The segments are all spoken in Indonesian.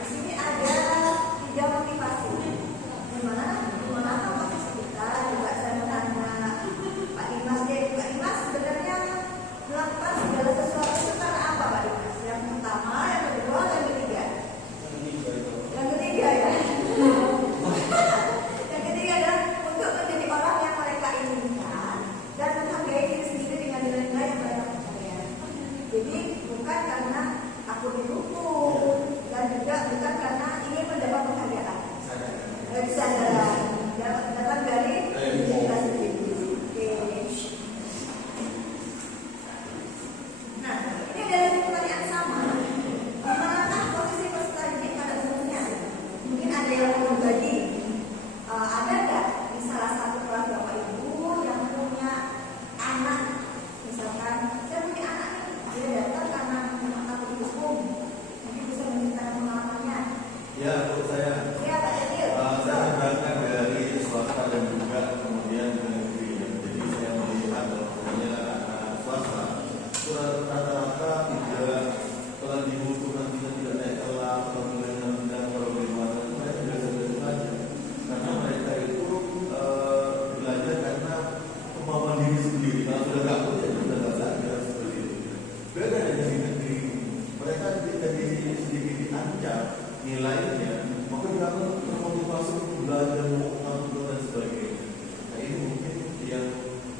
di sini ada 3 motivasi. Gimana motivasi kita? Juga saya menanya Pak Dimas, Pak Dimas sebenarnya melakukan segala sesuatu itu karena apa, Pak Dimas? Yang pertama, yang kedua, yang ketiga. Yang ketiga ya. Yang ketiga adalah untuk menjadi orang yang mereka inginkan dan menghargai diri sendiri dengan nilai-nilai yang mereka percaya. Jadi bukan karena aku didukung dan juga bukan karena ingin mendapat penghargaan. Kesadaran datang dari diri kita sendiri. Oke. Nah, ini ada pertanyaan sama. Manakah posisi peserta didik pada umumnya? Mungkin ada yang berbagi. Ada nggak di salah satu kelas Bapak Ibu yang punya anak? Misalkan saya punya anak nih, dia datang karena memang takut dihukum. Mungkin bisa menceritakan pengalamannya. Ya, untuk saya. Ya, Pak Cecil. Saya berangkat dari swasta dan juga kemudian negeri. Jadi saya melihat bahwasanya swasta rata-rata tidak telah dibutuhkan, kita tidak naik kelas atau tidak bagaimana, mereka biasa-biasa saja. Karena mereka itu belajar karena kemampuan diri sendiri. Kalau sudah nggak punya, sudah nggak belajar seperti itu. Beda dengan di negeri, mereka ketika sedikit diancam nilainya, maka kamu termotivasi untuk belajar, mengumpulkan dan sebagainya. Nah ini mungkin yang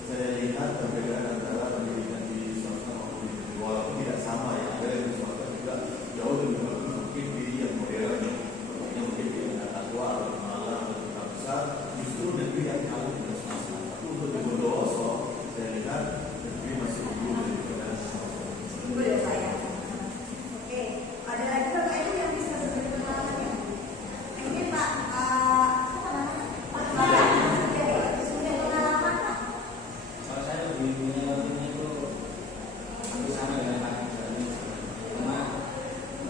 saya lihat perbedaan antara pendidikan di swasta maupun di negeri. Walaupun tidak sama ya, ada yang di swasta juga jauh lebih bagus mungkin di yang modern. Contohnya mungkin di Tua atau Malang atau Kota Besar, justru negeri yang kalah dengan swasta. Tapi untuk di Bondowoso, saya lihat negeri masih unggul daripada swasta. Unggul ya Pak ya. Oke, ada lagi Bapak Ibu yang bisa berbagi pengalamannya? Ini Pak, apa namanya? Pak sudah pengalaman Pak? Kalau saya lebih punya waktunya itu hampir sama dengan Pak Jani. Cuma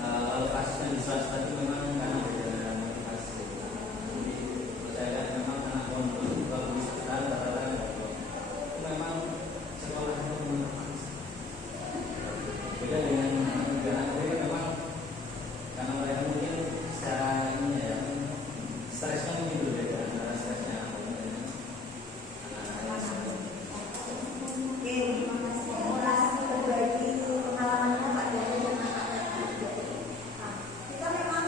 kalau kasusnya di swasta itu memang karena beda motivasi. Jadi saya lihat memang anak pondok kalau di swasta rata-rata itu memang sekolahnya menekan. Beda dengan negara negeri memang karena mereka mungkin secara ini ya stresnya mungkin berbeda antara stresnya Oke, terima kasih berbagi pengalamannya Pak Jani dan anak-anak. Nah, kita memang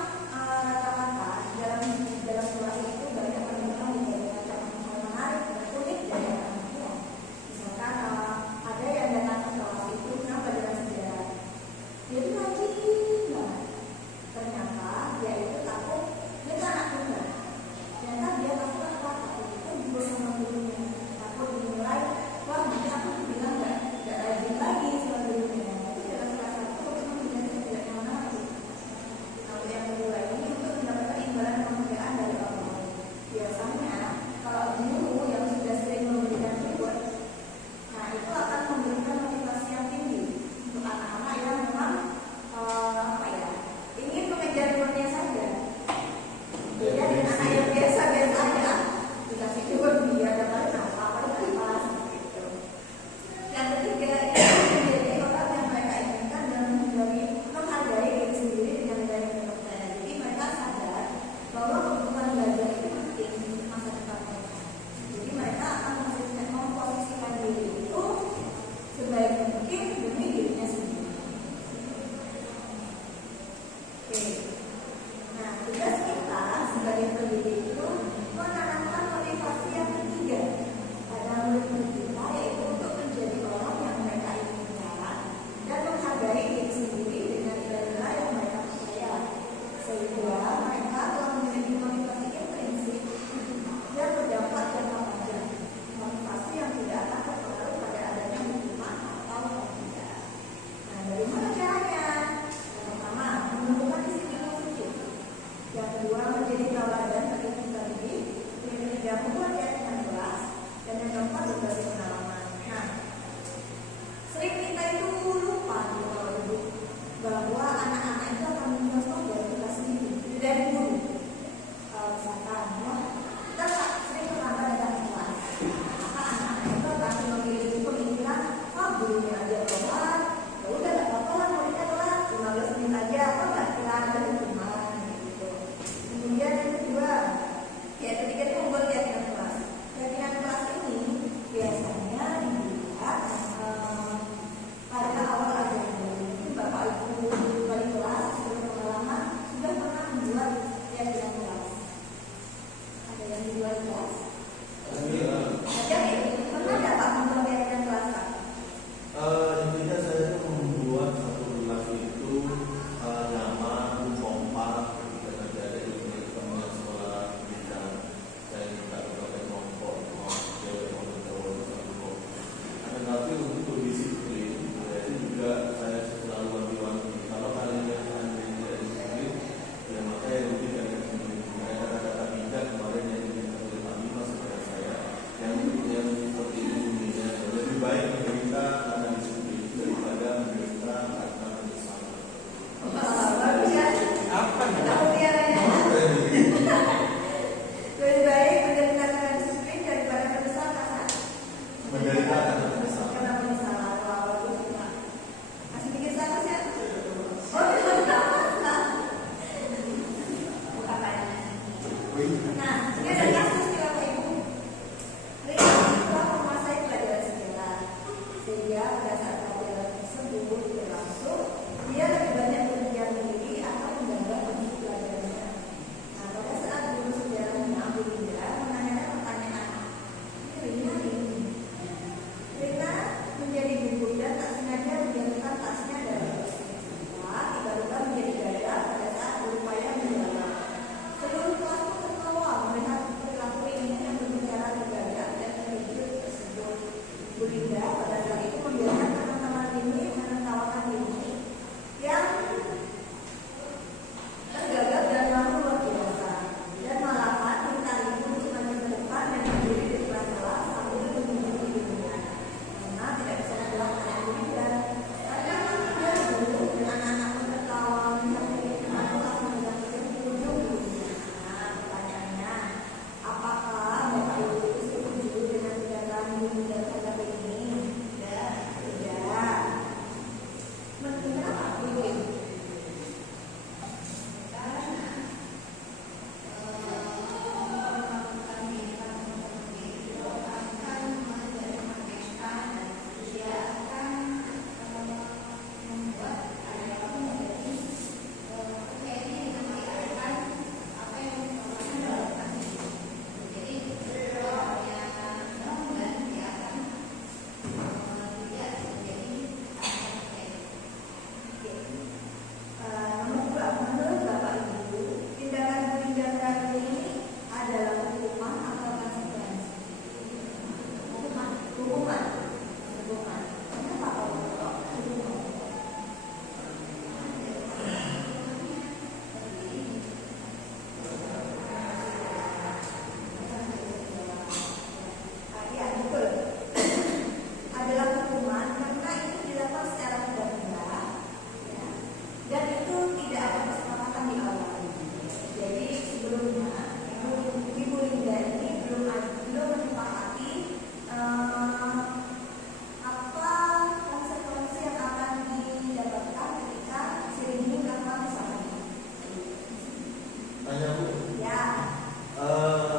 Tanya Bu. Ya.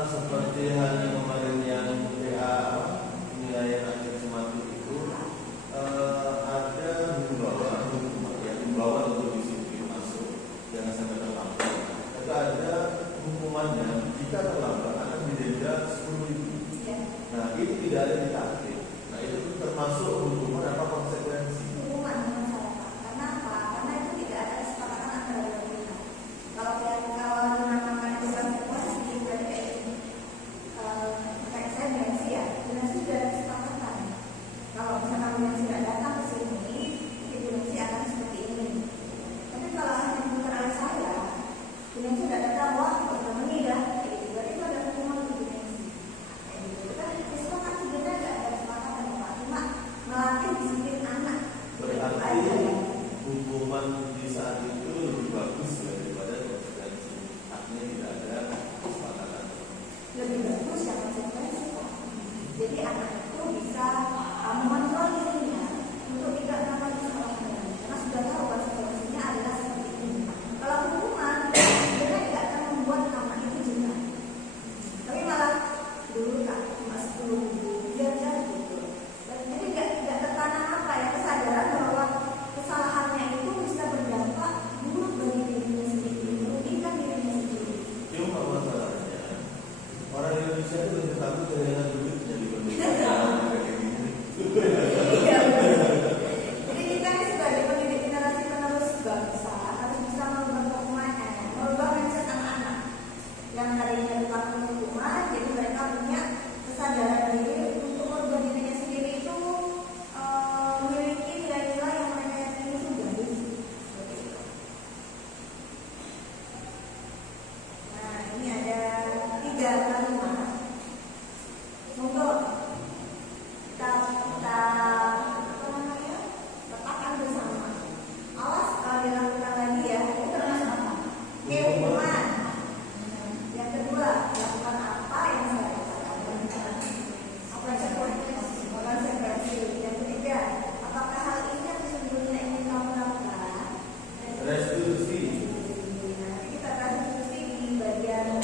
Seperti halnya kemarin yang PA penilaian akhir semati itu ada himbauan untuk disiplin masuk, jangan sampai terlambat. Tapi ada hukumannya jika terlambat akan didenda 10.000. Ya. Nah itu tidak ada di takdir. Nah itu termasuk hukuman apa konsekuensi? Hukuman masyarakat. Karena apa? Karena itu tidak ada kesepakatan antara dua pihak. Kalau dinamakan itu konsekuensi berarti kayak ini. Kayak saya dimensi ya, dimensi sudah ada kesepakatan. Kalau misalkan dimensi tidak datang ke sini, mungkin dimensi akan seperti ini. Tapi kalau hanya diputar oleh saya, dimensi tidak datang, wah udah meninggal, kayak gitu. Berarti itu ada hukuman untuk dimensi. Kayak gitu. Kan kesepakatan sebenarnya tidak ada kesepakatan, Pak. Cuma melatih disiplin anak. Berarti hukuman di saat itu lebih bagus daripada konsekuensi. Artinya tidak ada kesepakatan. Lebih bagus yang konsekuensi kok. Jadi anak itu bisa mengontrol dirinya untuk tidak melakukan kesalahan karena sudah tahu konsekuensinya adalah seperti ini. Kalau hukuman sebenarnya tidak akan membuat anak itu jenuh, tapi malah dulu kan cuma 10.000 biar gitu. Dan jadi tidak tertanam apa ya kesadaran bahwa kesalahannya itu bisa berdampak buruk bagi dirinya sendiri, merugikan dirinya sendiri. Cuma masalahnya orang Indonesia itu lebih takut kehilangan duitnya dibandingkan kayak gini. Iya. Jadi kita ini sebagai pendidik generasi penerus bangsa harus bisa merubah mindset anak-anak yang tadinya dipakai hukuman, jadi mereka punya kesadaran diri untuk merubah dirinya sendiri itu memiliki nilai-nilai yang mereka yakini itu baik. Seperti itu. Nah, ini ada 3 kalimat. Monggo kita apa namanya, letakkan bersama. Awas kalau dilakukan lagi ya, itu termasuk apa? Hukuman. Yang kedua, lakukan apa yang saya katakan. Konsekuensi. Yang ketiga, apakah hal ini yang sesungguhnya ingin kamu lakukan? Restitusi. Nanti kita akan diskusi di bagian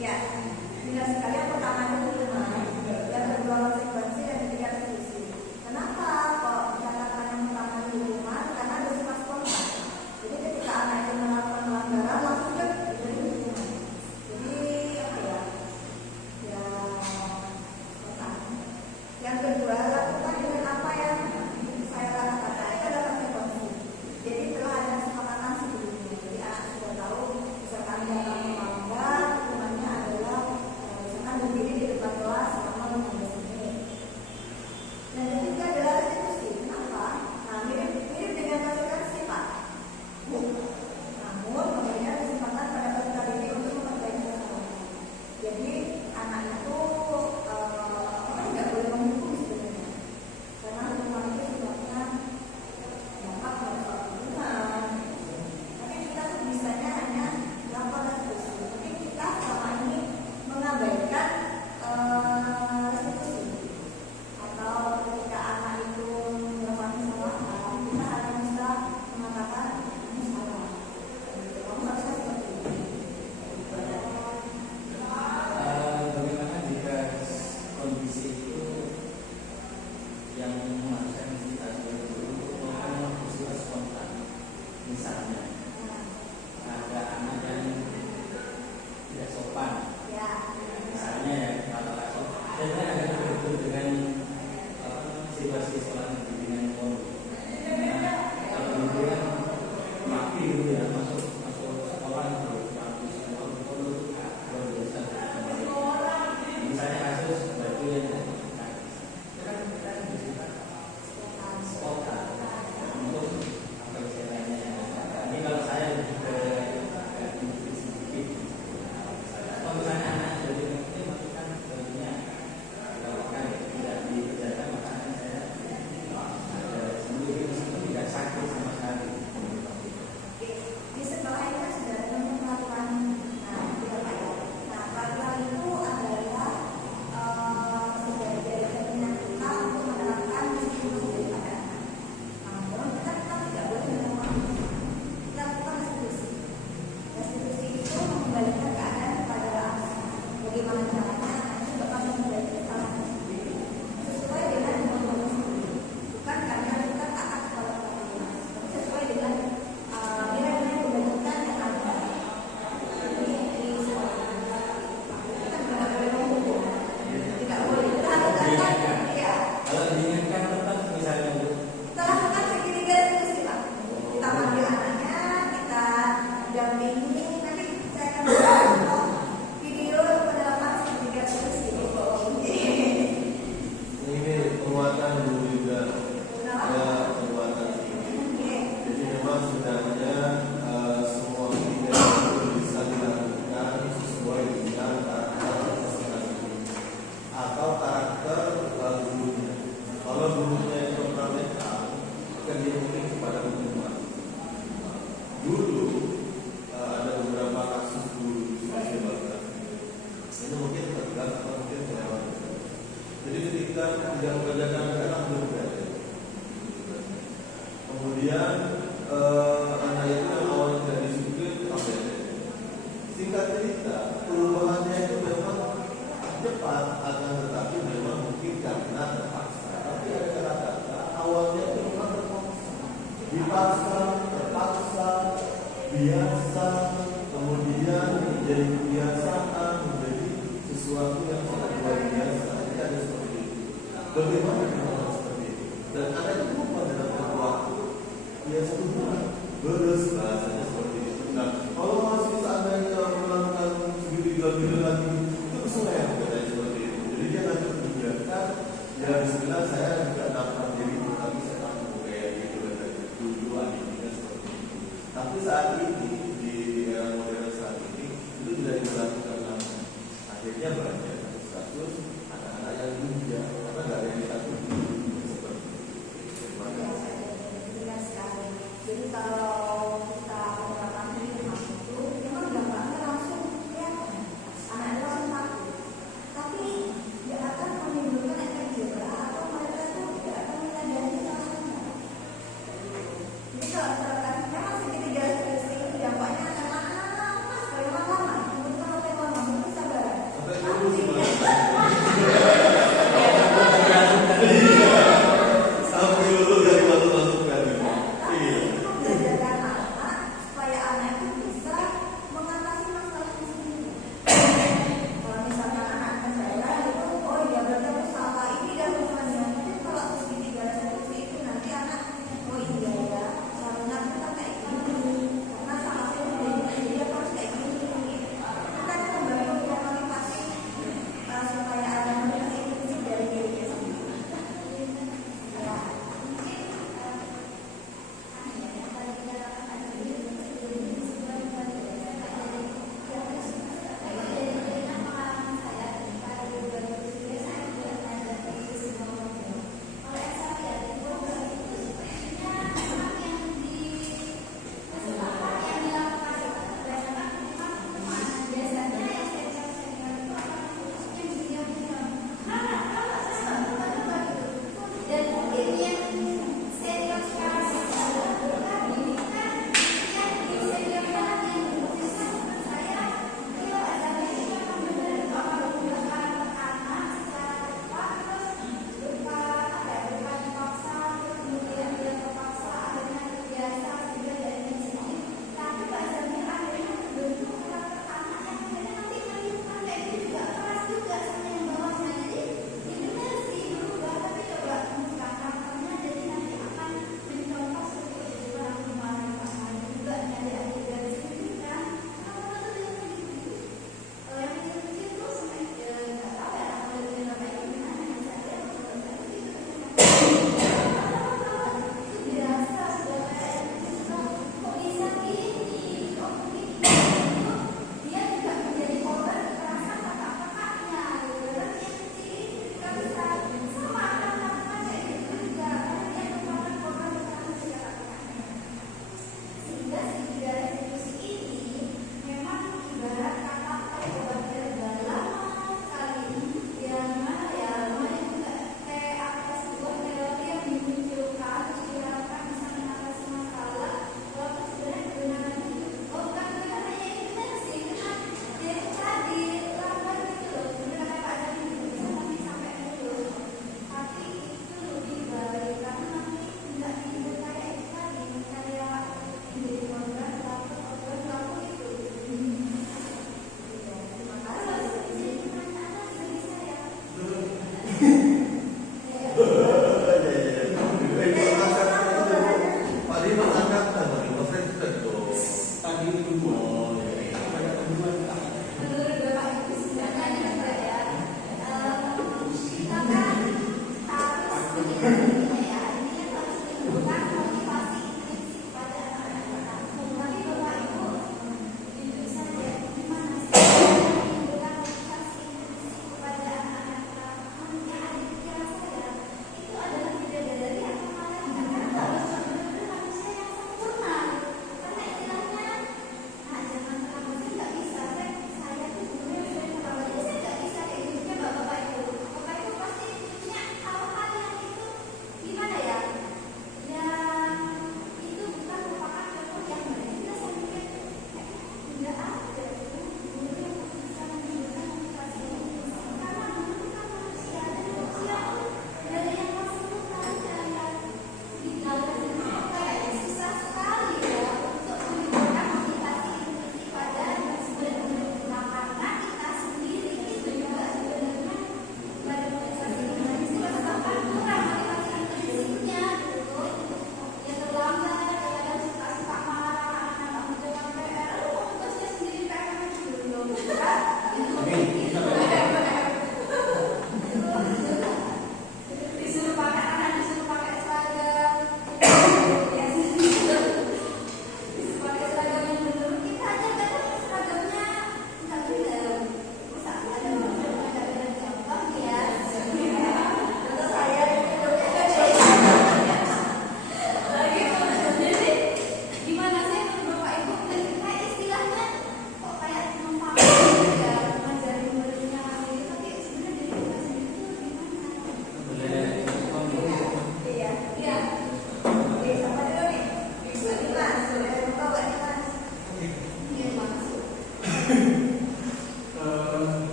ya. Dengan sekali yang pertama itu hukuman, yang kedua konsekuensi, dan ketiga restitusi. Kenapa kok dikatakan yang pertama itu hukuman? Karena bersifat spontan. Jadi ketika dulu ada beberapa kasus guru di Sulawesi Barat. Ini mungkin terbilang atau mungkin kelewat. Jadi ketika tidak mengerjakan anak berbeda. Kemudian anak itu yang awalnya tidak disiplin ABD. Singkat cerita, perubahannya itu memang cepat, akan tetapi memang mungkin karena terpaksa. Tapi ada kata-kata awalnya itu memang terpaksa, biasa, kemudian menjadi kebiasaan, menjadi sesuatu yang sangat luar biasa. Jadi ada seperti itu. Bagaimana dengan seperti itu? Dan ada itu lupa dalam waktu ya 1 bulan beres bahasanya seperti itu. Nah, kalau masih seandainya melakukan segini lagi itu kesulitan katanya seperti itu. Jadi dia nanti membiarkan ya bismillah saya juga dapat diri tapi saya mampu kayak gitu dan dulu adiknya seperti itu. Tapi saat ini di era modern saat ini itu tidak dilakukan lagi. Akhirnya banyak kasus anak-anak yang muda karena nggak ada yang ditakuti seperti itu. Terima kasih. Benar sekali. Jadi kalau kita menerapkan hikmah itu memang gampangnya langsung kelihatan, anak langsung takut. Tapi dia akan menimbulkan efek jerah atau mereka itu tidak akan menyadari sama. Jadi kalau menerapkan memang segitiga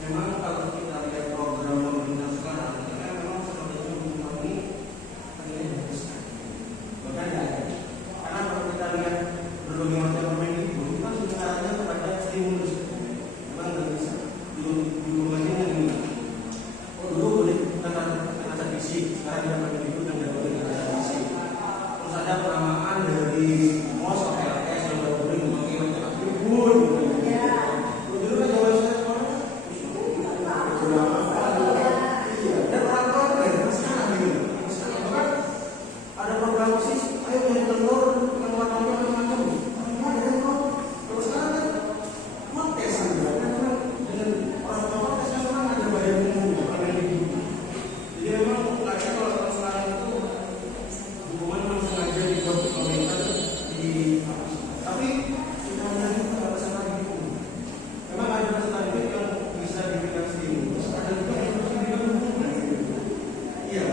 Memang kalau kita lihat program pemerintah sekarang, memang sepertinya memenuhi penilaian yang besar. Bahkan tidak ada. Karena kalau kita lihat berbagai macam permen itu, kita sudah arahnya kepada stimulus. Memang nggak bisa. Hubungannya dengan ini. Oh dulu boleh kekerasan fisik, sekarang tidak pakai itu dan tidak boleh kekerasan fisik. Terus ada penamaan dari MOS, LS, yang boleh memakai macam atribut. Dulu kan zaman saya sekolah, dan orang-orang kan sekarang gitu. Bahkan ada program OSIS, ayo cari telur dengan warnanya macam-macam. Terus sekarang kan tes dengan orang-orang tes kan sekarang ada badan umum, jadi memang kayaknya kalau sekarang itu hubungan memang sengaja dibuat pemerintah di tapi kita hanya nggak bisa lagi hukum. Memang ada persentasenya yang bisa diberikan stimulus, ada juga yang harus diberikan hukuman. Iya,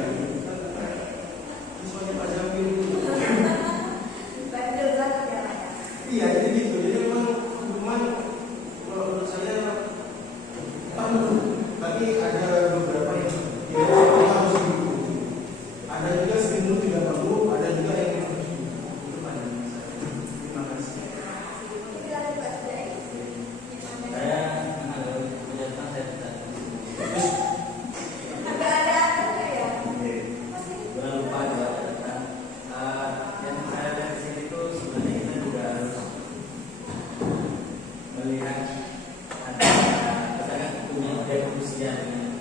sesuai Pak Jamil itu. Bandel banget ya Pak ya. Iya, jadi gitu. Jadi memang hukuman kalau menurut saya perlu, tapi ada beberapa yang tidak harus dihukum. Ada juga stimulus tidak perlu, ada juga yang harus dihukum. Itu pandangan saya. Terima kasih. Ini ada Pak Jai. Saya ada penjelasan saya tidak. Agak ada ya. Jangan lupa juga yang saya lihat di sini itu sebenarnya kita juga harus melihat kita kan punya usia dengan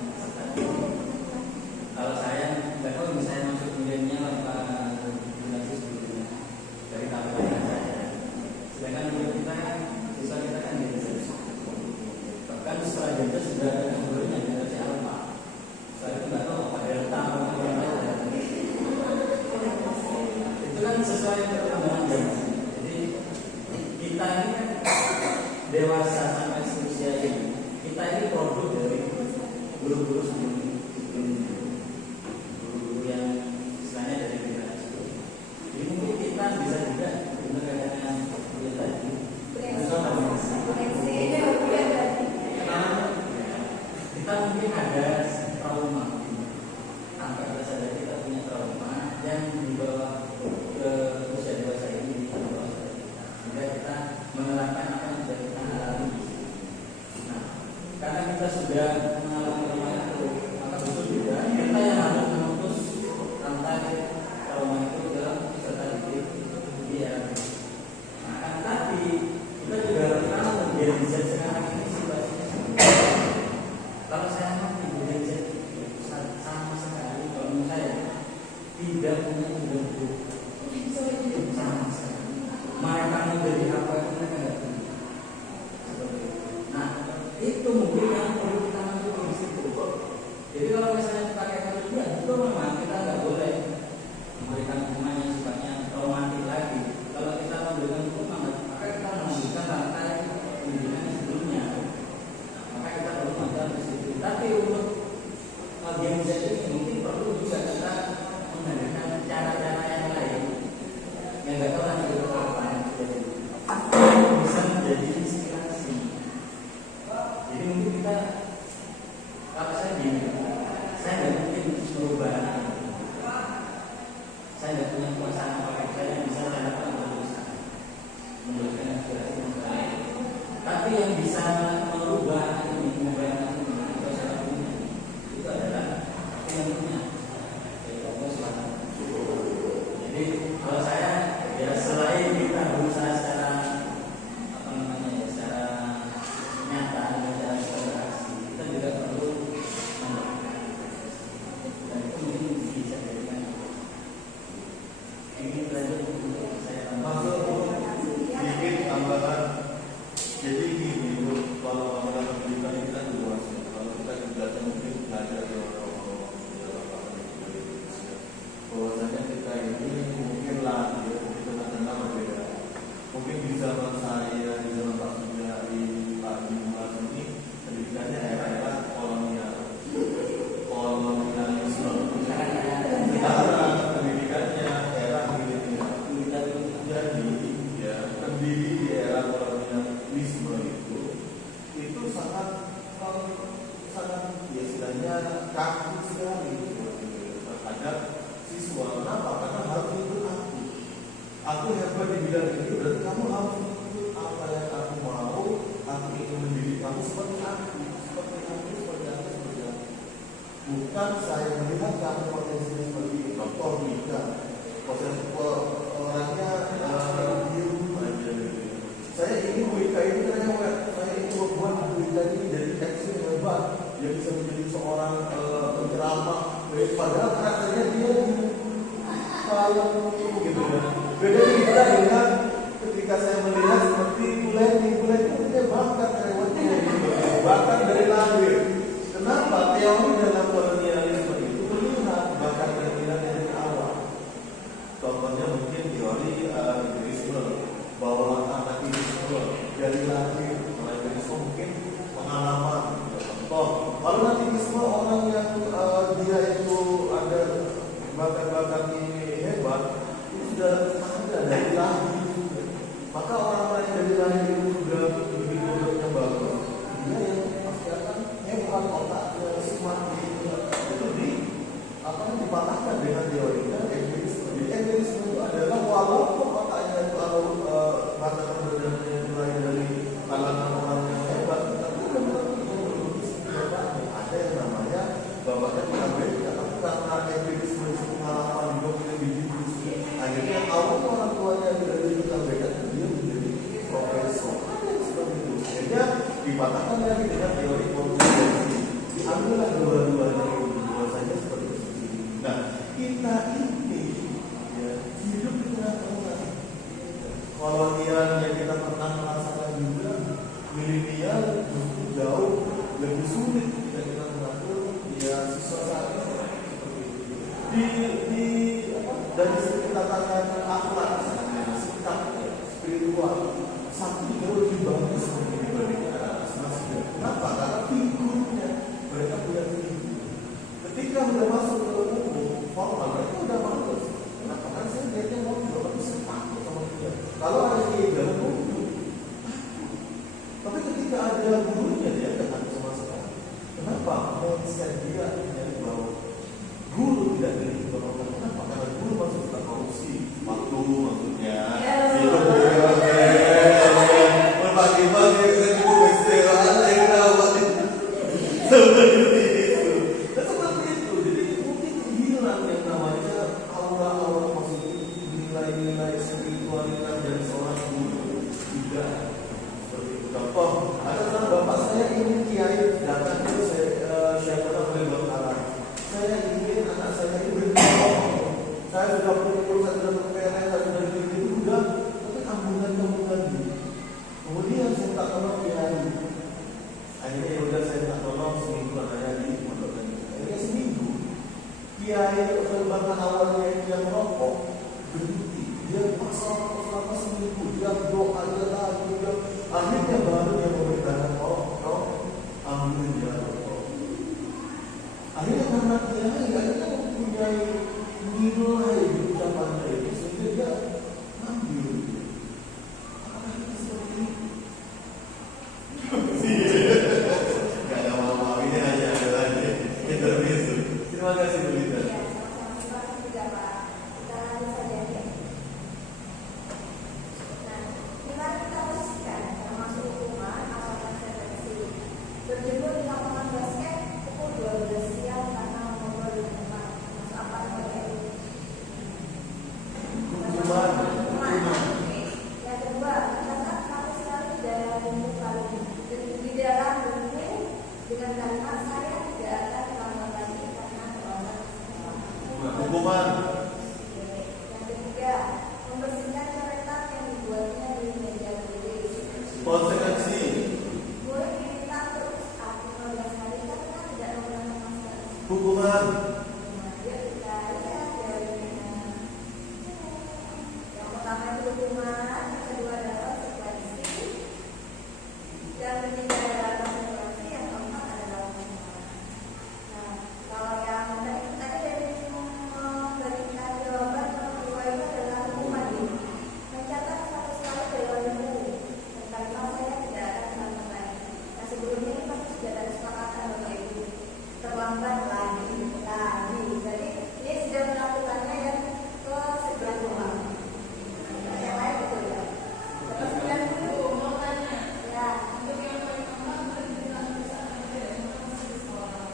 kalau saya nggak tahu misalnya masuk milenial apa generasi sebelumnya dari tampilan saya. Sedangkan menurut kita siswa kita kan generasi bahkan setelah generasi sudah ada yang sebelumnya generasi alpha. Setelah itu nggak tahu apa delta apa yang lain. Itu kan sesuai perkembangan zaman. Jadi kita ini kan dewasa sampai usia ini, kita ini produk dari guru-guru sebelumnya, guru-guru yang istilahnya dari generasi sebelumnya. Jadi mungkin kita bisa juga benar kata yang tadi. Kita mungkin ada trauma tanpa kita sadar kita punya trauma yang dibawa ke usia dewasa ini sehingga kita menerapkan apa yang sudah kita alami. Nah, karena kita sudah mengalami trauma itu, maka betul juga kita yang harus memutus rantai trauma itu dalam peserta didik di era ini. Nah, kan tapi kita juga harus tahu Gen Z sekarang ini situasinya seperti apa. Kalau saya mau Gen Z sama sekali, kalau menurut saya tidak punya hidup sama sekali. Mereka menjadi apa itu mereka tidak punya. Seperti itu. Nah, itu mungkin yang perlu kita masuk di situ. Jadi kalau misalnya pakai kategori itu memang kita nggak boleh memberikan hukuman yang sifatnya traumatik lagi. Kalau kita memberikan hukuman, maka kita melanjutkan rantai pendidikan yang sebelumnya. Maka kita perlu mengajar di situ. Tapi untuk Gen Z ini mungkin perlu juga kita menggunakan cara-cara yang lain yang nggak tahu nanti itu apa yang bisa menjadi inspirasi. Jadi mungkin kita, kalau saya gini, saya nggak mungkin merubah anak. Saya nggak punya kuasa apa saya yang bisa saya lakukan untuk memberikan inspirasi yang baik. Tapi yang bisa merubah anak ini, mengubah anak ini, atau saya punya, itu adalah aku yang punya. Jadi Allah SWT. Jadi kalau saya ya selain kita berusaha secara apa namanya ya, secara nyata dan secara interaksi, kita juga perlu melakukan. Dan itu mungkin bisa jadikan ini belajar untuk saya Masuk sedikit tambahan. Jadi gini, kalau dalam pendidikan ini kan luas ya. Kalau kita juga mungkin belajar dari orang-orang bahwasanya kita ini mungkin lah ya, kita tengah berbeda. Mungkin di zaman saya, di zaman Pak Sujari, Pak Dimas ini pendidikannya era-era kolonialisme. Sekarang pendidikannya era milenial. Jadi ya terdiri di era dipatahkan lagi dengan teori konsistensi. Diambillah dua-duanya bahwasanya seperti itu. Nah, kita ini ya, hidup di tengah-tengah. Kolonial yang kita pernah merasakan juga, milenial justru jauh lebih sulit jika kita mengatur ya siswa saat ini seperti itu. Dari segi tatanan akhlak, sikap spiritual, satu jauh lebih bagus dibandingkan anak semasa. Kenapa? Karena figurnya mereka punya figur. Ketika sudah masuk ke umum formal, mereka sudah bagus. Kenapa? Karena saya lihatnya mau juga bisa takut sama dia. Kalau ada yang ganggu, tapi ketika ada gurunya dia tidak takut sama sekali. Kenapa? Mindset dia dari bawah. Guru tidak diperlukan. Kenapa? Karena guru masuk ke korupsi. Waktu maksudnya. Berbagi-bagi dengan ibu istilah yang rawat seperti itu. Seperti itu. Jadi mungkin hilang yang namanya aura-aura positif, nilai-nilai spiritualitas dari seorang guru. Tidak seperti itu. Contoh, ada seorang bapak saya ingin kiai datang ke siapa namanya Arab. Saya ingin anak saya ini berdoa. Saya sudah punya saya sudah berpere, saya sudah itu udah, tapi ambungan gitu. Kemudian saya tak tolong kiai. Akhirnya ya udah saya tak tolong seminggu ada di pondok ini. Akhirnya seminggu kiai perkembangan awalnya yang merokok berhenti. Dia pasal selama seminggu dia doa dia lagi dia. Akhirnya baru dia memberikan ambil dia rokok. Akhirnya karena kiai akhirnya mempunyai nilai di ucapannya ini sehingga dia ambil. Gak ada mau-mau, ini hanya ada lagi intermezzo. Terima kasih Bu Lita. Iya, sama-sama juga Pak. Kita lanjut saja ya. Nah, bila kita posisikan termasuk hukuman atau konsekuensi berjemur di lapangan basket pukul 12 siang karena ngobrol di tempat masuk apa namanya itu? Hukuman. Oke. Yang kedua, catat satu sekali dalam bentuk kalimat. Di dalam bentuk dengan kalimat saya tidak akan melakukan lagi karena orang Hukuman. yang ketiga, membersihkan coretan yang dibuatnya di meja tulis. Konsekuensi. Murid diminta terus aktif 15 hari karena tidak menggunakan masker. Hukuman. Yuk kita lihat jawabannya. Yang pertama itu hukuman, yang kedua adalah konsekuensi, yang ketiga adalah konsekuensi, yang keempat adalah hukuman. Nah, kalau yang tadi dari memberikan jawaban kedua itu adalah hukuman ini. Mencatat satu sekali dalam buku dan kalimat saya tidak akan melakukan lagi. Nah, sebelumnya ini pasti sudah ada kesepakatan Bapak Ibu. Terlambat lagi. Jadi ini sudah melakukannya yang ke sebelah rumah. Nah, yang lain betul ya. Terus 90 mau tanya. Ya. Untuk yang paling aman berjumlah besar dari sekolah.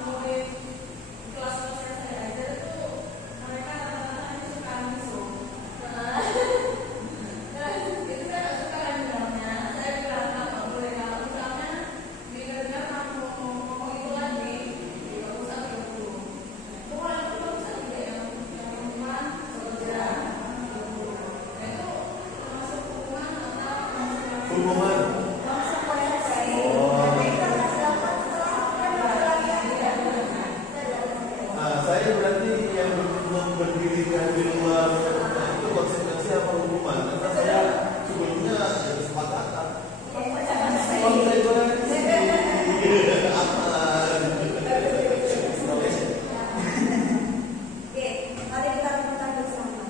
Murid kelas saya aja itu mereka rata-rata suka miso. Nah, itu saya nggak suka bilangnya. Saya bilang nggak boleh kalau misalnya dengar kamu ngomong itu lagi, nggak usah 30. Pokoknya itu nggak usah tidak yang hukuman segera. Nah, itu termasuk hukuman atau Hukuman. konsekuensi. Oh. Jadi itu harus dilakukan setelah Saya berarti yang berdirikan di luar itu konsekuensi apa hukuman? Karena saya sebelumnya ada kesepakatan. Konsekuensi. Oke, mari kita lakukan bersama.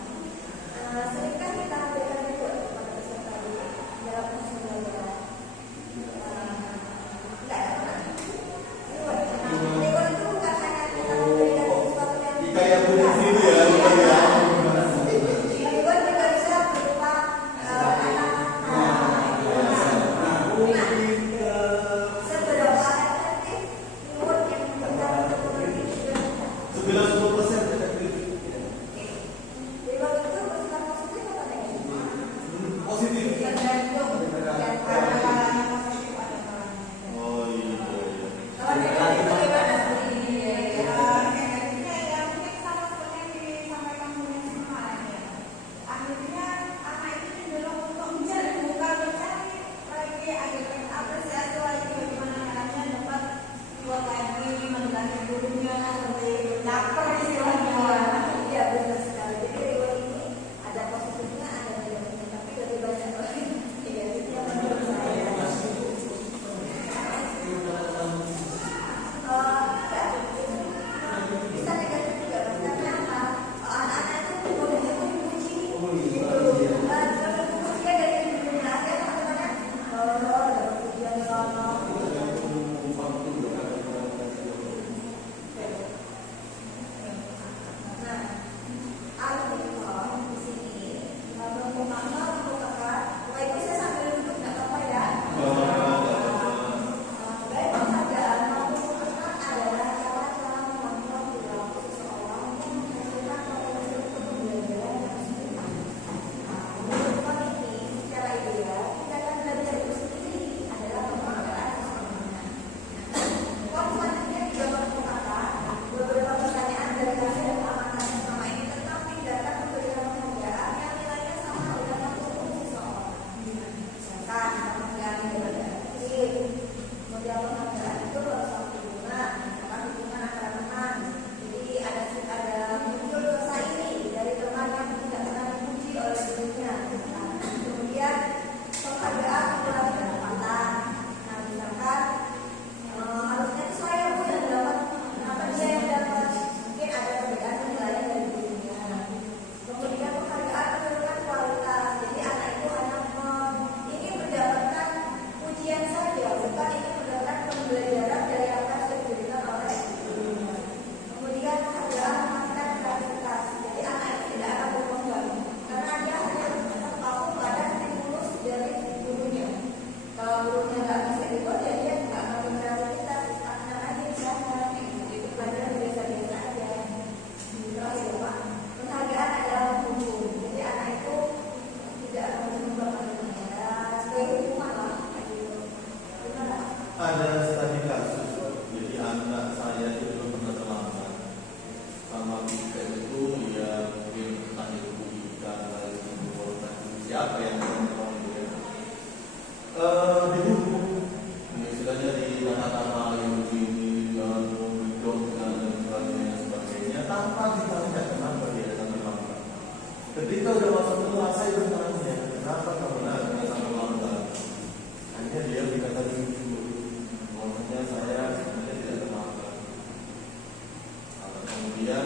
Seringkah kita berikan reward kepada peserta didik dalam proses belajar? siapa yang ngomong gitu ya. Dihukum, istilahnya di tanah-tanah yang begini, gedung dan sebagainya, tanpa ditanya kenapa dia datang terlambat. Ketika udah masuk kelas, saya bertanya, kenapa kamu datang terlambat? Hanya dia berkata jujur, maksudnya saya sebenarnya tidak terlambat. Kemudian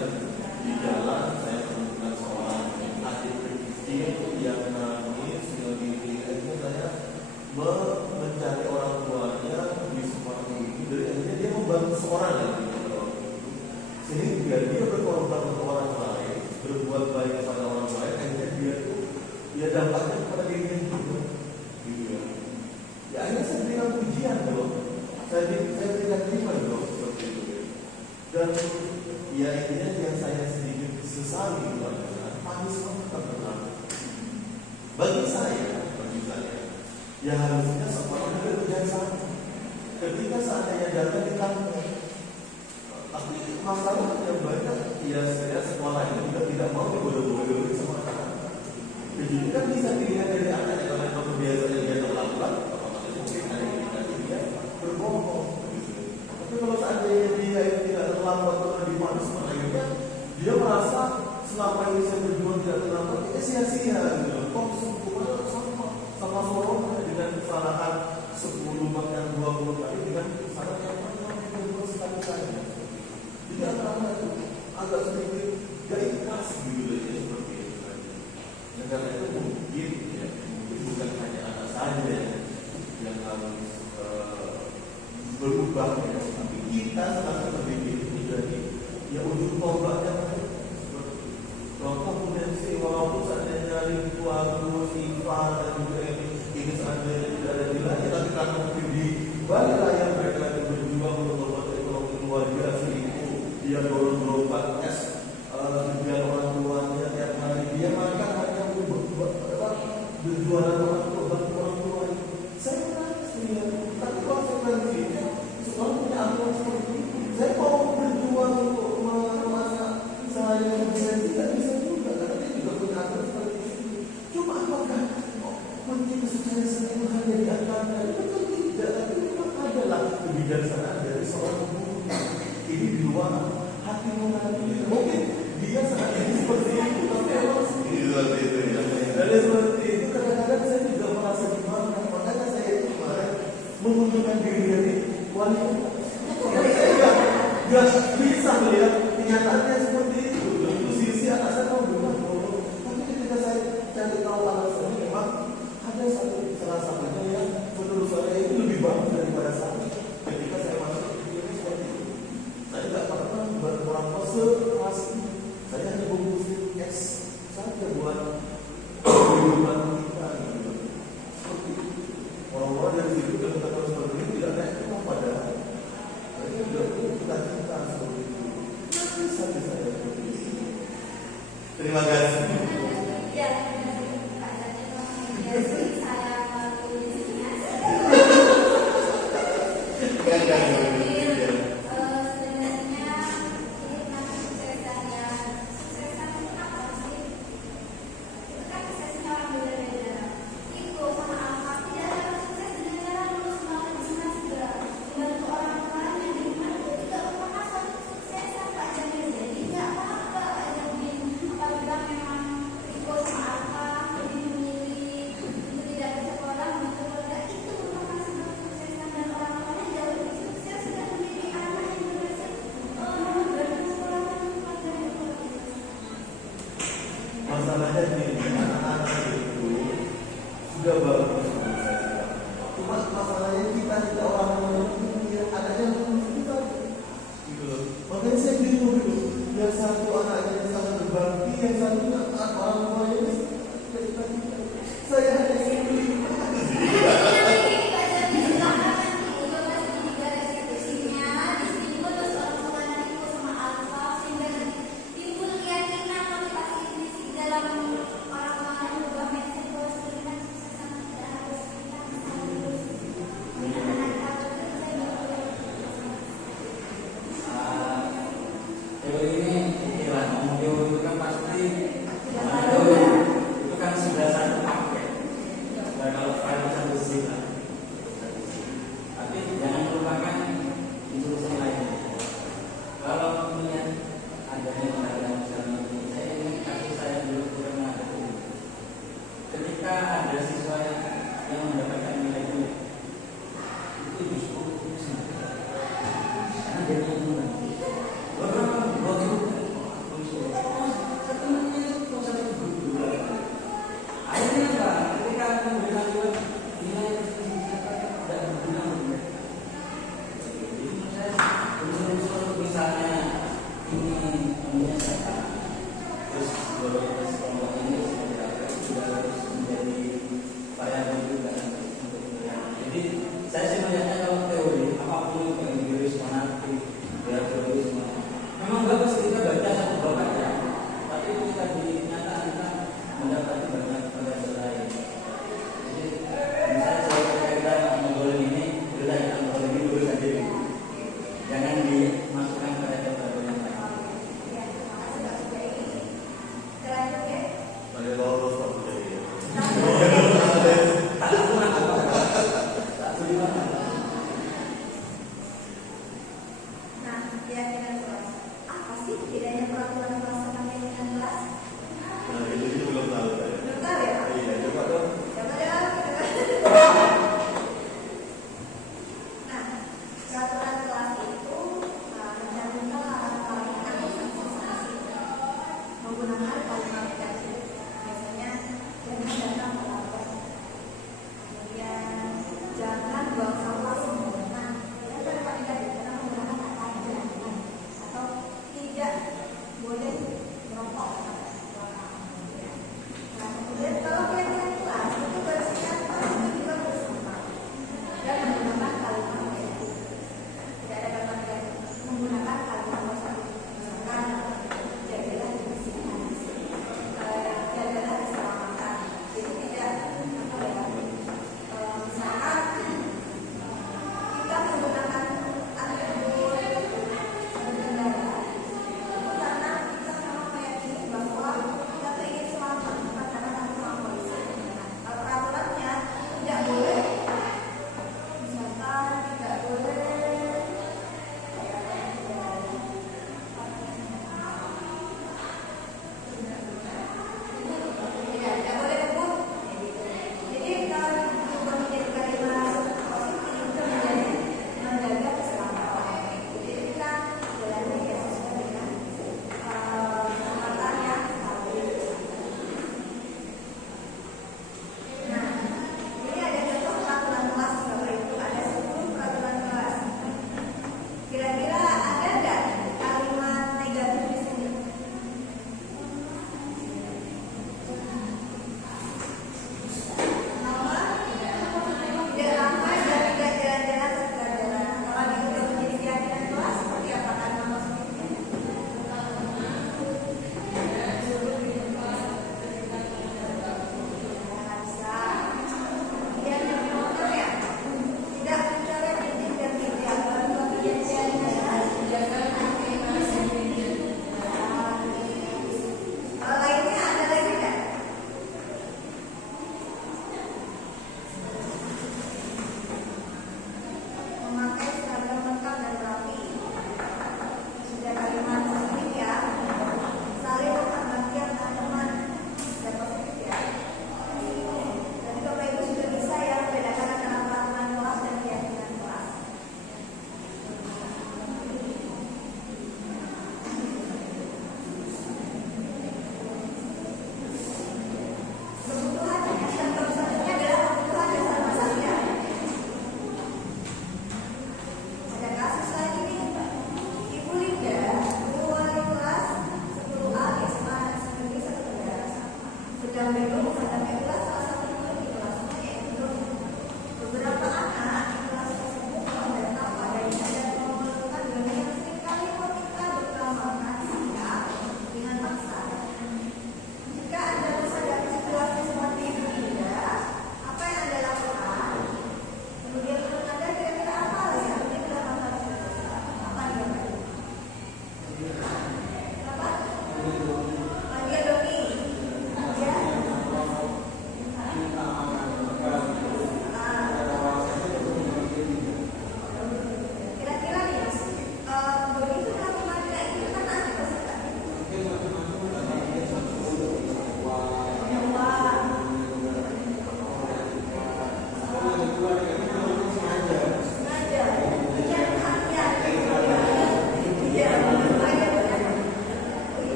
di jalan saya menemukan seorang adik kecil yang nangis, yang akhirnya saya mencari orang tuanya di sekolah ini. Dari akhirnya dia membantu seorang lagi, sehingga dia berkorban untuk orang lain, berbuat baik kepada orang lain. Akhirnya dia tuh ya dampaknya kepada dirinya juga, gitu ya. Ya akhirnya saya berikan pujian dong, saya berikan terima dong seperti itu. Dan ya intinya yang saya sedikit sesali itu adalah punishment tetap berlaku. Bagi saya, ya harusnya sekolah itu bijaksana. Ketika seandainya data ditangkap, tapi masalah yang banyak, ya saya sekolah ini juga tidak mau dibodoh-bodohin sama anak-anak. Jadi kan bisa dilihat dari anak yang memang biasanya dia terlambat, mungkin ada indikasi dia berbohong. Tapi kalau seandainya dia tidak terlambat karena dipunishment, akhirnya dia merasa selama ini saya berjuang tidak terlambat, ya sia-sia gitu. Kok hukumannya sama Solo dengan kesalahan 10 bahkan 20 kali dengan kesalahan yang banyak yang sekali saja. Jadi anak-anak itu agak sedikit gak ikhlas gitu ya, seperti itu saja. Dan karena itu mungkin ya, mungkin bukan hanya anak saja yang harus berubah ya, tapi kita sekarang mendidik menjadi ya ujung tombaknya. Contoh potensi walaupun seandainya Rindu Agus, Ivan dan juga ini seandainya tidak ada nilainya, tapi karena mungkin di balik layar mereka yang berjuang untuk membuat ekonomi keluarga itu, dia dorong S, juga orang tuanya tiap hari dia makan hanya berjualan orang tua, bantu orang tua. Saya menangis lihat, tapi kalau saya nanti sekolah punya aturan seperti itu, saya mau berjuang untuk memasak saya tidak bisa juga, karena dia juga punya aturan seperti itu. Cuma apakah kunci kesuksesan itu hanya di antara itu tidak, tapi memang adalah kebijaksanaan dari seorang guru. Ini di luar hati nurani. Mungkin dia sangat seperti itu, tapi emang seperti itu ya. Dan seperti itu kadang-kadang saya juga merasa gimana, makanya saya itu kemarin mengundurkan diri dari wanita. Saya nggak bisa melihat kenyataannya seperti itu. Tentu sisi anak saya tahu bukan bodoh, tapi ketika saya cari tahu alasannya, memang ada salah satunya yang menurut saya itu lebih bagus daripada saya. Ketika saya masuk ke dunia seperti itu, saya tidak pernah membuat orang keras. Saya hanya bungkusin es saja buat kehidupan kita. Seperti itu. Orang-orang dari situ kalau kita terus seperti ini tidak naik rumah padahal. Jadi tidak perlu kita seperti itu. Nanti saya seperti itu. Terima kasih. Ya, masalahnya ini anak-anak itu sudah bagus. Cuma masalahnya kita tidak orang yang ada yang kita gitu loh. Makanya saya bingung dulu. Yang satu anaknya yang sangat berbakti, yang satunya orang tuanya saya hanya ingin teori ini pikiran, itu kan pasti ketika ada siswa yang mendapatkan nilai jelek, itu justru senang. Karena dia menang. Orang waktu setemunya itu satu guru. Akhirnya apa? Ketika memberikan nilai tidak berguna untuk jadi menurut saya unsur misalnya ini menyelesaikan terus kelompok ini sudah harus menjadi variabel juga untuk yang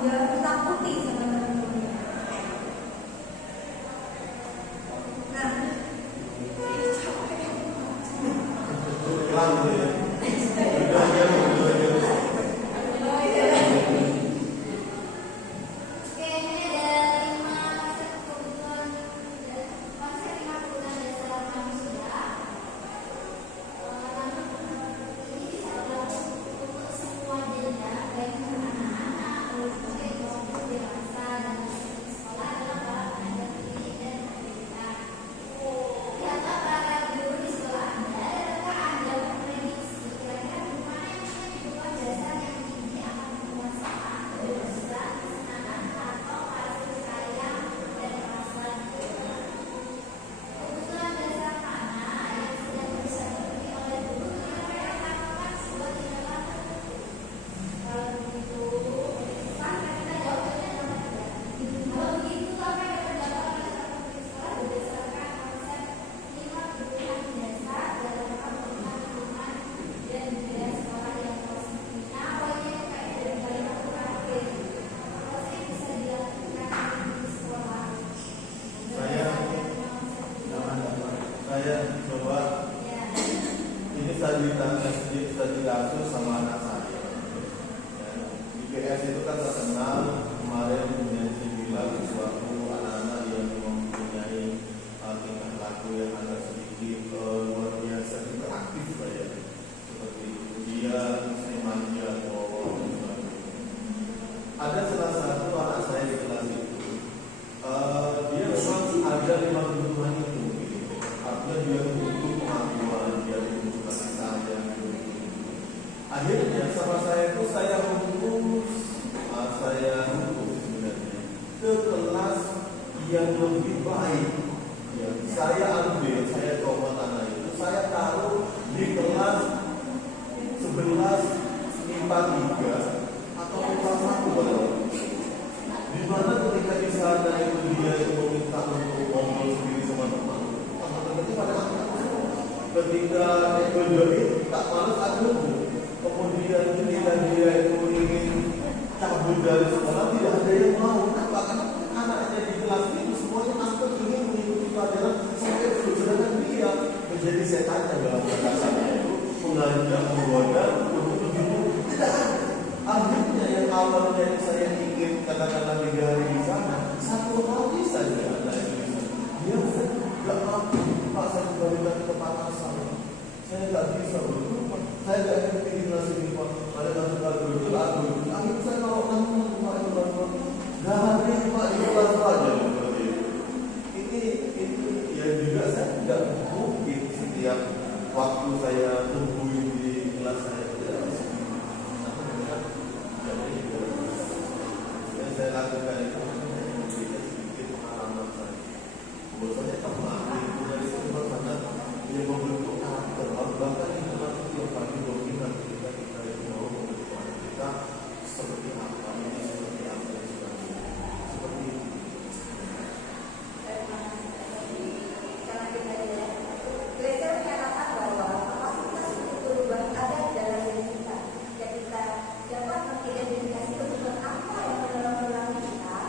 dia ditakuti sama teman-temannya. Nah, Hilang gitu ya. Udah aja, udah aja. oh iya. Oke, ini ada 5 konsep kebutuhan dasar manusia. Ini bisa berlaku untuk semua gender, baik anak-anak, remaja, maupun dewasa, dan di sekolah adalah para tenaga pendidik dan pendidikan. Siapa para guru di sekolah Anda? Dapatkah Anda memprediksi kira-kira di mana yang punya kebutuhan dasar yang tinggi akan penguasaan, kebebasan, kesenangan, atau kasih sayang dan perasaan? Kebutuhan dasar mana yang sedang bisa dipenuhi oleh guru kira-kira melakukan sebuah tindakan tertentu? Kalau begitu, silahkan kita jawabnya nomor 3. Kalau begitu, apa yang terdapat pada satu sekolah berdasarkan konsep 5 kebutuhan dasar dalam kebutuhan lingkungan dan budaya sekolah yang positif. Nah, poinnya itu kayak dari kalimat terakhir. Apa sih yang bisa dilakukan di sekolah? Saya coba Ya. ini studi kasus sama anak saya. Ya, IPS itu kan terkenal kemarin menjadi bilang suatu anak-anak yang mempunyai tingkah laku yang agak sedikit luar biasa interaktif saja, seperti dia manja atau dan sebagainya. Ada salah satu anak saya di kelas itu, dia memang ada 5 kebutuhan itu. Artinya dia butuh pengakuan, dia butuh kasih sayang. Akhirnya sama saya itu saya hukum sebenarnya ke kelas yang lebih baik. Ya, saya ambil, saya coba tanah itu, saya taruh di kelas 11 IPA 3 atau IPA 1 di mana ketika di sana itu dia itu meminta untuk ngobrol sendiri sama teman. Ketika ekonomi tak malas aku, kemudian ketika dia itu ingin cabut dari sekolah tidak ada yang mau. Bahkan anaknya di kelas itu semuanya angkat ingin mengikuti pelajaran sampai sedangkan dia menjadi setannya dalam kata-katanya itu mengajak menggoda untuk begitu tidak ada. Akhirnya yang awalnya saya ingin katakanlah 3 hari di sana 1 hari saja anak itu dia nggak mampu. Pak, saya kembalikan ke Makassar. Saya nggak bisa berubah. Saya nggak ingin nasi ini Pak. Ada nasi betul. Akhirnya saya kalau nanti Pak itu bantuan. Dari Pak di kelas aja seperti itu. Ini ya juga saya nggak mungkin setiap waktu saya tungguin di kelas saya tidak bisa. Yang saya lakukan itu memberikan sedikit pengalaman saya. Bahwasanya teman dari sekolah mana yang membentuk karakter, bahkan lingkungan itu yang paling dominan ketika kita itu mau membentuk anak kita seperti apa ini, seperti apa dan sebagainya. Seperti itu. Karena kita lihat, Glaser menyatakan bahwa kapasitas untuk berubah ada di dalam diri kita. Jika kita dapat mengidentifikasi kebutuhan apa yang mendalam dalam kita,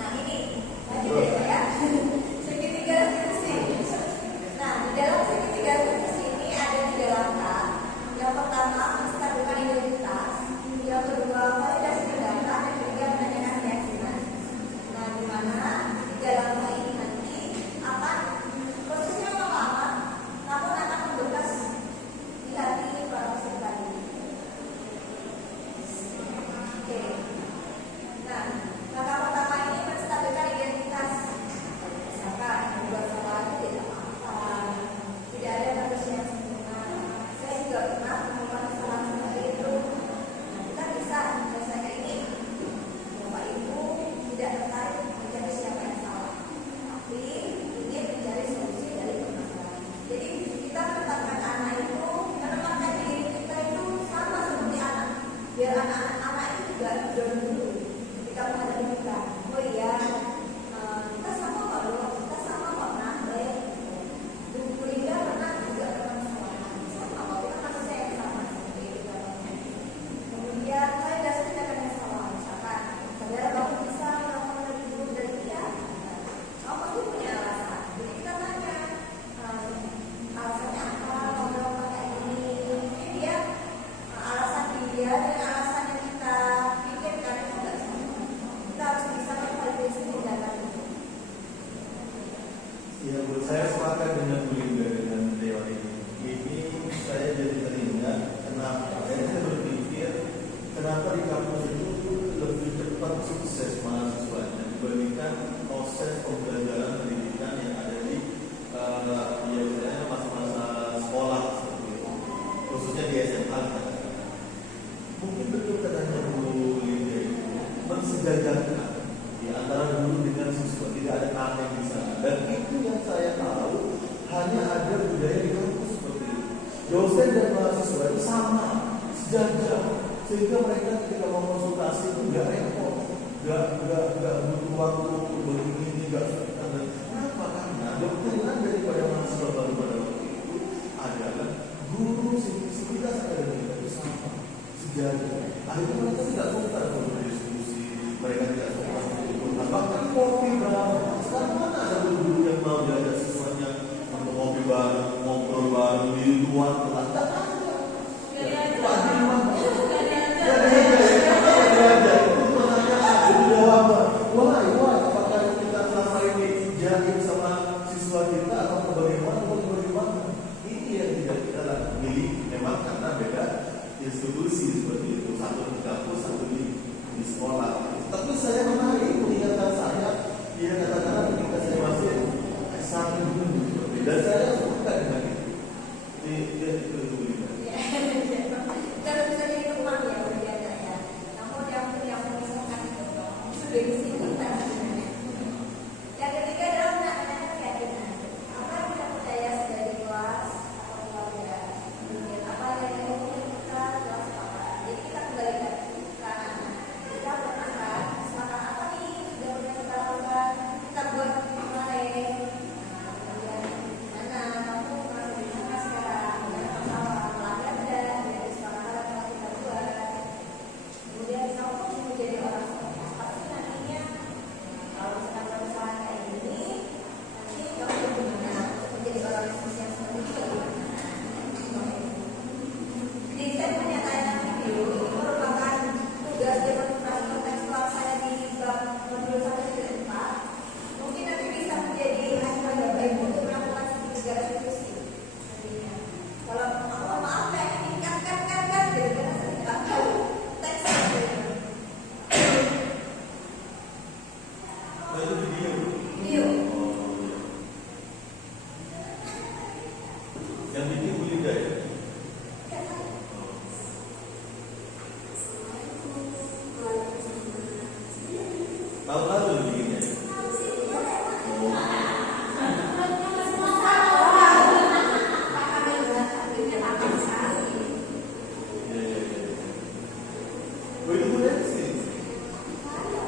Nah ini, lanjut ya Pak ya. Segitiga restitusi. Nah di dalam segitiga restitusi ini ada 3 langkah. Yang pertama menstabilkan identitas, yang kedua validasi data, dan ketiga menanyakan keyakinan. Nah di mana 3 langkah ini nanti akan prosesnya lama, namun akan membekas di hati para peserta ini. Oke. Nah, langkah pertama ini menstabilkan identitas. Misalkan membuat salah itu tidak apa-apa, tidak ada manusia yang sempurna. Saya juga pernah melakukan kesalahan seperti itu. Nah, kita bisa biasanya ini, Bapak Ibu tidak tertarik mencari siapa yang salah, tapi ingin mencari solusi dari permasalahan. Jadi kita menetapkan anak itu, menempatkan diri kita itu sama seperti anak, biar anak-anak itu juga down dulu ketika menghadapi kita. Oh iya, kita sama kok dulu, kita sama kok nah, Bu Linda pernah juga permasalahan sama kok, kita manusia yang sama seperti itu. Kemudian saya dasar tindakan yang salah, misalkan saudara kamu bisa melakukan lebih buruk dari dia, kamu pasti punya alasan. Jadi kita tanya alasannya apa, kalau melakukan kayak gini. Mungkin dia alasan dia dengan alasan yang kita pikirkan itu nggak sama. Kita harus bisa memvalidasi tindakan itu. Ya, buat saya sepakat dengan Bu Linda dengan teori ini. Saya jadi teringat kenapa saya berpikir kenapa di kampus itu lebih cepat sukses mahasiswanya dibandingkan proses pembelajaran pendidikan yang ada di ya misalnya masa-masa sekolah seperti itu, khususnya di SMA. Mungkin betul katanya Bu Linda itu mensejajarkan di antara guru dengan siswa, tidak ada kata yang bisa. Dan itu yang saya tahu hanya ada budaya di kampus seperti itu. Dosen dan mahasiswa itu sama, sejajar, sehingga mereka ketika mau konsultasi itu nggak repot, nggak butuh waktu begini, nggak susah. Kenapa? Karena doktrinan daripada mahasiswa baru pada waktu itu adalah guru sivitas akademik itu sama, sejajar. Akhirnya mereka tidak suka untuk berdiskusi, mereka tidak suka untuk bahkan kopi bareng. Sekarang mana ada guru yang mau diajak siswanya untuk kopi bareng, ngobrol bareng di luar kelas? Tak ada. Itu ada. Itu pertanyaan, itu jawaban. Why? Apakah kita selama ini jahil sama siswa kita atau bagaimana? Ini yang tidak kita milih. Memang karena beda institusi seperti itu, satu di kampus, satu di sekolah. Tapi saya menarik mengingatkan saya, dia katakan ketika saya masih S1 dan saya suka dengan itu. Dia itu dulu. Kalau bisa jadi rumah ya berbeda ya. Namun yang memisahkan itu sudah di sini kita sebenarnya. Yang ketiga adalah menanyakan keyakinan. Apa yang kita percaya sebagai kelas atau keluarga. Kemudian apa yang dihukum kita kelas apa. Jadi kita kembalikan ke anak-anak. Kita berpesan semangat apa nih sudah pernah kita lakukan. Kita buat kemarin. Kemudian mana kamu merasa di mana sekarang. Dan masalah pelanggan dan dari semangat yang kita buat. Kemudian kamu mau menjadi orang seperti apa sih nantinya. Kalau misalkan permasalahan kayak gini, nanti kamu gimana menjadi orang yang sukses seperti itu. Jadi saya punya tayangan video ini merupakan tugas demonstrasi kontekstual saya di bab modul 1 dan 4. Mungkin nanti bisa menjadi acuan Bapak Ibu untuk melakukan segitiga restitusi nantinya. Kalau aku maaf kayak ini kan gitu karena saya tidak tahu teksnya gitu. Nah, itu video. Video. Oh, iya. Yang bikin Bu Linda ya? Tahun lalu bikinnya ya? Oh. Iya. Oh, itu Bu Nancy. Oh.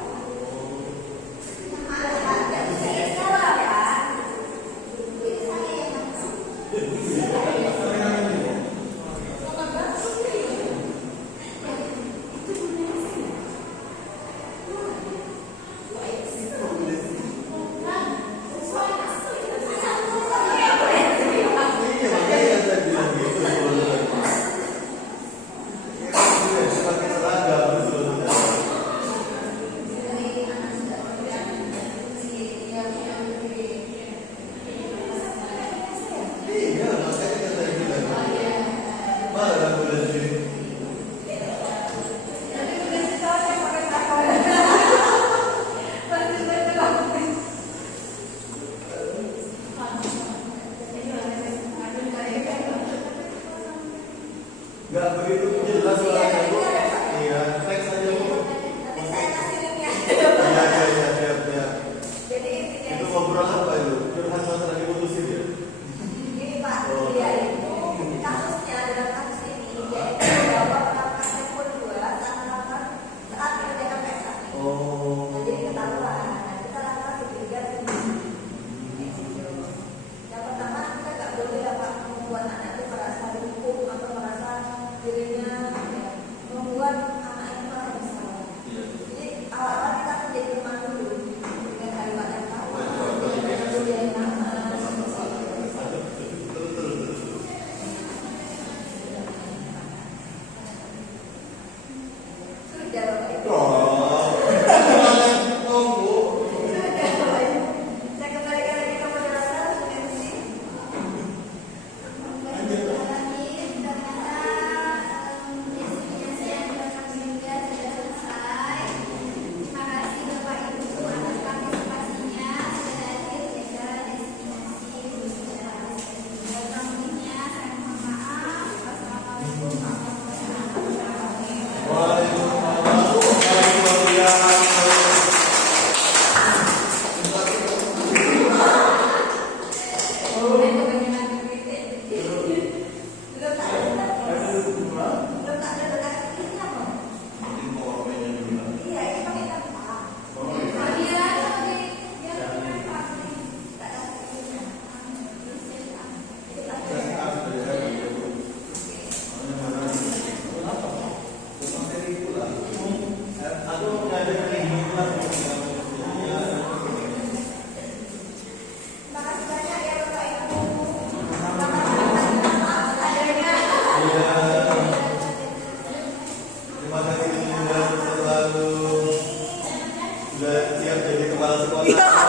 sekolah.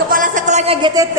Kepala sekolahnya GTT.